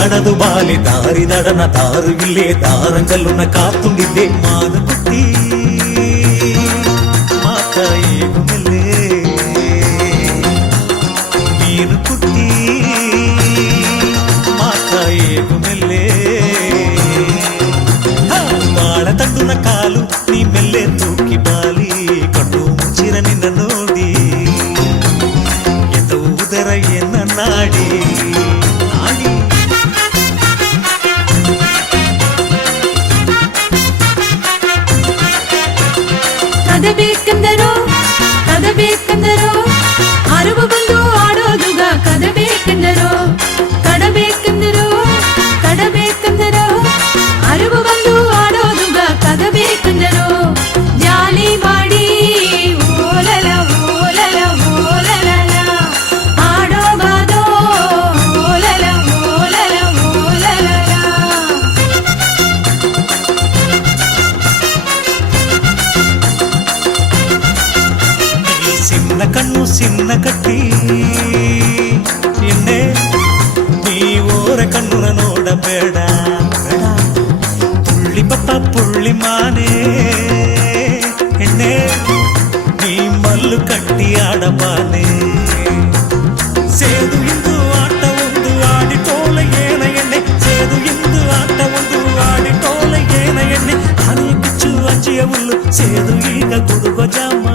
ನಡೆದು ಬಾಲಿ ದಾರಿ ದಡನ ದಾರು ಇಲ್ಲೇ ದಾರಂಗಲ್ಲುನ ಕಾತುಂಡಿದ್ದೆ ಮಾನುಕುಟ್ಟಿ ಮಾತಾಯಿಗೂ ಮೆಲ್ಲೆ ನೀನು ಕುಟ್ಟಿ ಮಾತಾಯಿಗೂ ಮೆಲ್ಲೆ ಬಾಳ ತಂಡುನ ಕಾಲು ನೀ ಮೆಲ್ಲೆ ತೂಕಿ ಬಾಲಿ ಕಣ್ಣು ಮುಚ್ಚಿರ ನಿನ್ನ ನೋಡಿ ಎಂದ ಉದರ ಎನ್ನ ನಾಡಿ ಕದಬೇಕೆಂದರೋ ಕದಬೇಕೆಂದರೋ ಅರಿವು ಬಂದು ಆಡೋದುಗ ಕದಬೇಕೆಂದರೋ ಕಡಬೇಕೆಂದರೋ ಕಡಬೇಕೆಂದರೋ ಅರಿವು ಬಂದು ಆಡೋದುಗ ಕದಬೇಕೆಂದರೋ ಜಾಲಿ ಮಾಡಿ ಓಲಲ ಓಲಲ ಓಲಲ ಆಡೋಗಾದೋ ಓಲಲ ಓಲಲ ಓಲಲ ಸಿನ್ನ ಕಣ್ಣು ಸಿನ್ನ ಕಟ್ಟಿ ಎಣ್ಣೆ ನೀ ಓರ ಕಣ್ಣುನ ನೋಡಬೇಡ ಪುಳ್ಳಿ ಪಪ್ಪ ಪುಳ್ಳಿ ಮಾನೆ ಎಣ್ಣೆ ನೀ ಮಲ್ಲು ಕಟ್ಟಿ ಆಡಬಾನೆ ಸೇದು ಇಂದು ಆಟ ಒಂದು ಆಡಿ ಟೋಲ ಏನ ಎಣ್ಣೆ ಸೇದು ಇಂದು ಆಟ ಒಂದು ಆಡಿ ಟೋಲ ಏನ ಎಣ್ಣೆ ಹನಿ ಕಿಚ್ಚು ಅಜ್ಜಿಯ ಹುಲ್ಲು ಸೇದು ಈಗ ಗುಡುಗ ಜಾಮ